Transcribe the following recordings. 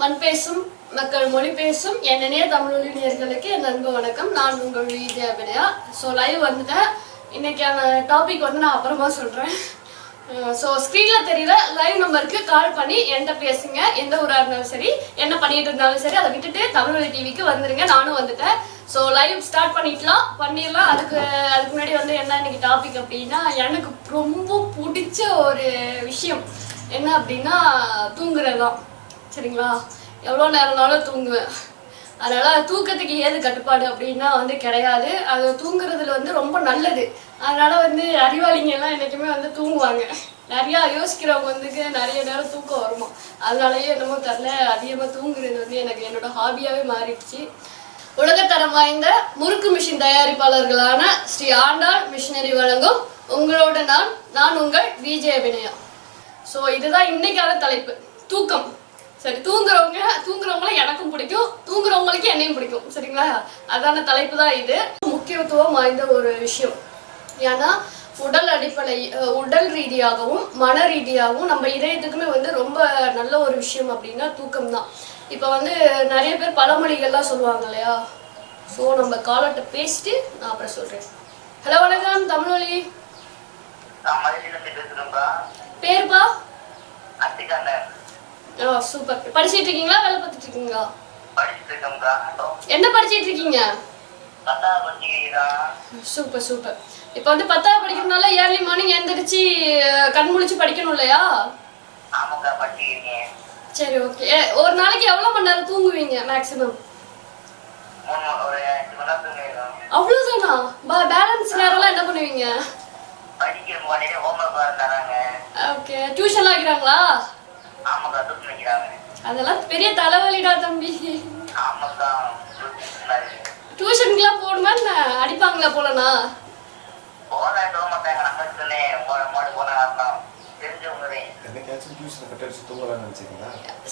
மண் பேசும் மக்கள் மொழி பேசும் என்னனே இணைய என் அன்பு வணக்கம். நான் உங்கள் விஜய் அபிநயா ஸோ லைவ் வந்துட்டேன் இன்னைக்கான டாபிக் வந்து நான் அப்புறமா சொல்கிறேன் ஸோ ஸ்க்ரீனில் தெரியல. லைவ் நம்பருக்கு கால் பண்ணி என்கிட்ட பேசுங்க. எந்த ஊராக இருந்தாலும் சரி என்ன பண்ணிட்டு இருந்தாலும் சரி அதை விட்டுட்டு தமிழொலி டிவிக்கு வந்துருங்க. நானும் வந்துட்டேன். ஸோ லைவ் ஸ்டார்ட் பண்ணிக்கலாம். பண்ணிடலாம். அதுக்கு அதுக்கு முன்னாடி வந்து என்ன இன்னைக்கு டாபிக் அப்படின்னா எனக்கு ரொம்ப பிடிச்ச ஒரு விஷயம். என்ன அப்படின்னா தூங்குறது தான் சரிங்களா? எவ்வளோ நேரம்னாலும் தூங்குவேன். அதனால் தூக்கத்துக்கு ஏது கட்டுப்பாடு அப்படின்னா வந்து கிடையாது. அது தூங்குறதுல வந்து ரொம்ப நல்லது. அதனால் வந்து அறிவாளிங்கெல்லாம் என்றைக்குமே வந்து தூங்குவாங்க. நிறையா யோசிக்கிறவங்க வந்துக்கு நிறைய நேரம் தூக்கம் வருமா. அதனாலயே என்னமோ தெரில அதிகமாக தூங்குறது வந்து எனக்கு என்னோட ஹாபியாகவே மாறிடுச்சு. உலகத்தரம் வாய்ந்த முறுக்கு மிஷின் தயாரிப்பாளர்களான ஸ்ரீ ஆண்டாள் மிஷினரி வழங்கும் உங்களோட நான் நான் உங்கள் விஜய் அபிநயா. ஸோ இதுதான் இன்னைக்கான தலைப்பு. தூக்கம். சரி தூங்குறவங்க தூங்குறவங்கள எனக்கும் பிடிக்கும் தூங்குறவங்களுக்கு என்னையும் பிடிக்கும். சரிங்களா? அதான தலைப்பு தான் இது. முக்கியத்துவம் வாய்ந்த ஒரு விஷயம். ஏன்னா உடல் அடிப்படை உடல் ரீதியாகவும் மன ரீதியாகவும் நம்ம இதயத்துக்குமே வந்து ரொம்ப நல்ல ஒரு விஷயம் அப்படின்னா தூக்கம் தான் இப்போ வந்து நிறைய பேர் பழமொழிகள்லாம் சொல்லுவாங்க இல்லையா? ஸோ நம்ம காலர்கிட்ட பேசிட்டு நான் அப்புறம் சொல்கிறேன் ஹலோ வணக்கம். பேசுறேன்ப்பா. பேருப்பா? அத்திக்காண்டேன். ஆ சூப்பர் படிச்சிட்டு இருக்கீங்களா வேலை பார்த்துட்டு இருக்கீங்களா. என்ன படிச்சிட்டு இருக்கீங்க? சூப்பர் சூப்பர் இப்போ வந்து பத்தாவது படிக்கிறதுனால ஏர்லி மார்னிங் எந்திரிச்சு கண் முழிச்சு படிக்கணும் இல்லையா. சரி ஓகே ஒரு நாளைக்கு எவ்வளோ மணி நேரம் தூங்குவீங்க மேக்ஸிமம் பா பேலன்ஸ் நேரம்லாம் என்ன பண்ணுவீங்க. ஓகே டியூஷன்லாம் வைக்கிறாங்களா. அதெல்லாம் பெரிய தலைவலிடா தம்பி. டியூஷனுக்குலாம் போகணுமா என்ன? அடிப்பாங்களா போலனா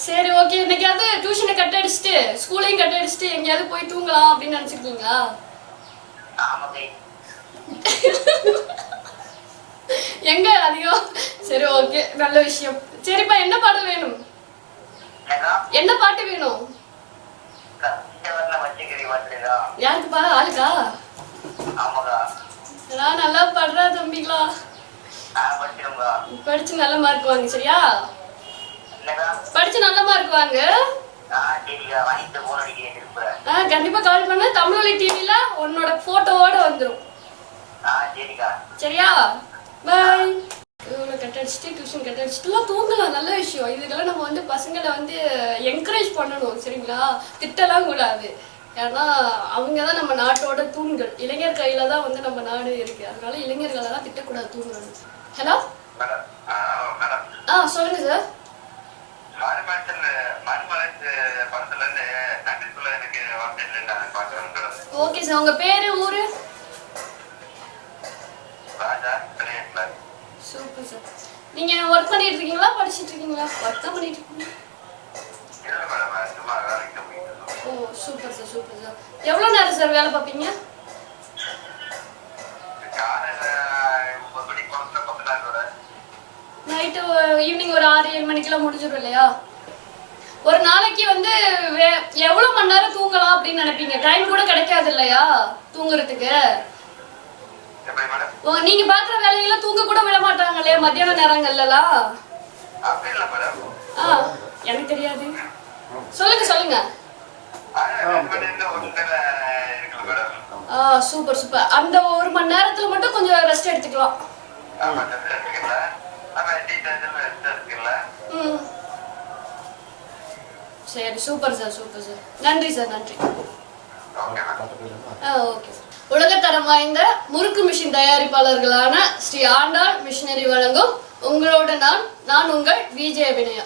சரி ஓகே இன்னைக்காவது டியூஷனை கட் அடிச்சுட்டு ஸ்கூலையும் கட் அடிச்சுட்டு எங்கேயாவது போய் தூங்கலாம் அப்படின்னு நினச்சிருக்கீங்களா. எங்க அதிகம்? சரி ஓகே நல்ல விஷயம். சரிப்பா என்ன பாடல் வேணும்? என்ன பாட்டு வேணும்? யாருக்குப்பா? ஆளுக்கா? நான் நல்லா பாடுறா தம்பிங்களா படிச்சு நல்ல மார்க் வாங்க சரியா? படிச்சு நல்ல மார்க் வாங்க. கண்டிப்பா கால் பண்ண. தமிழொலி டிவில உன்னோட போட்டோவோட வந்துரும். சரியா? பாய் கட் அடிச்சுட்டு டியூஷன் கட் அடிச்சுட்டுலாம் தூங்கலாம் நல்ல விஷயம். இதுக்கெல்லாம் நம்ம வந்து பசங்களை வந்து என்கரேஜ் பண்ணணும் சரிங்களா? திட்டலாம் கூடாது. ஏன்னா அவங்க தான் நம்ம நாட்டோட தூண்கள். இளைஞர் கையில தான் வந்து நம்ம நாடு இருக்கு. அதனால இளைஞர்களெல்லாம் திட்டக்கூடாது தூங்கணும் ஹலோ ஆ, சொல்லுங்க சார். ஓகே சார் உங்க பேரு ஊரு? சூப்பர் சார் நீங்க ஒர்க் பண்ணிட்டு இருக்கீங்களா படிச்சிட்டு இருக்கீங்களா ஒர்க் தான் பண்ணிட்டு இருக்கீங்க oh super sir super sir எவ்வளோ நேரம் சார் வேலை பார்ப்பீங்க? நைட்டு ஈவினிங் ஒரு ஆறு ஏழு மணிக்கெல்லாம் முடிஞ்சிடும் இல்லையா? ஒரு நாளைக்கு வந்து வே- எவ்வளவு மணி நேரம் தூங்கலாம் அப்படின்னு நினைப்பீங்க? டைம் கூட கிடைக்காது இல்லையா? தூங்குறதுக்கு. நீங்க பாக்குற வேலையெல்லாம் தூங்க கூட விட மாட்டாங்க இல்லையா மத்தியான ஆ எனக்கு தெரியாது. சொல்லுங்க சொல்லுங்க. Super super. அந்த ஒரு மணி நேரத்துல மட்டும் கொஞ்சம் ரெஸ்ட் எடுத்துக்கலாம். சரி சூப்பர் சார் சூப்பர் சார். நன்றி சார் நன்றி. ஆ ஓகே சார். உலகத்தரம் வாய்ந்த முறுக்கு மிஷின் தயாரிப்பாளர்களான ஸ்ரீ ஆண்டாள் மிஷினரி வழங்கும் உங்களோட நான் நான் உங்கள் விஜய் அபிநயா.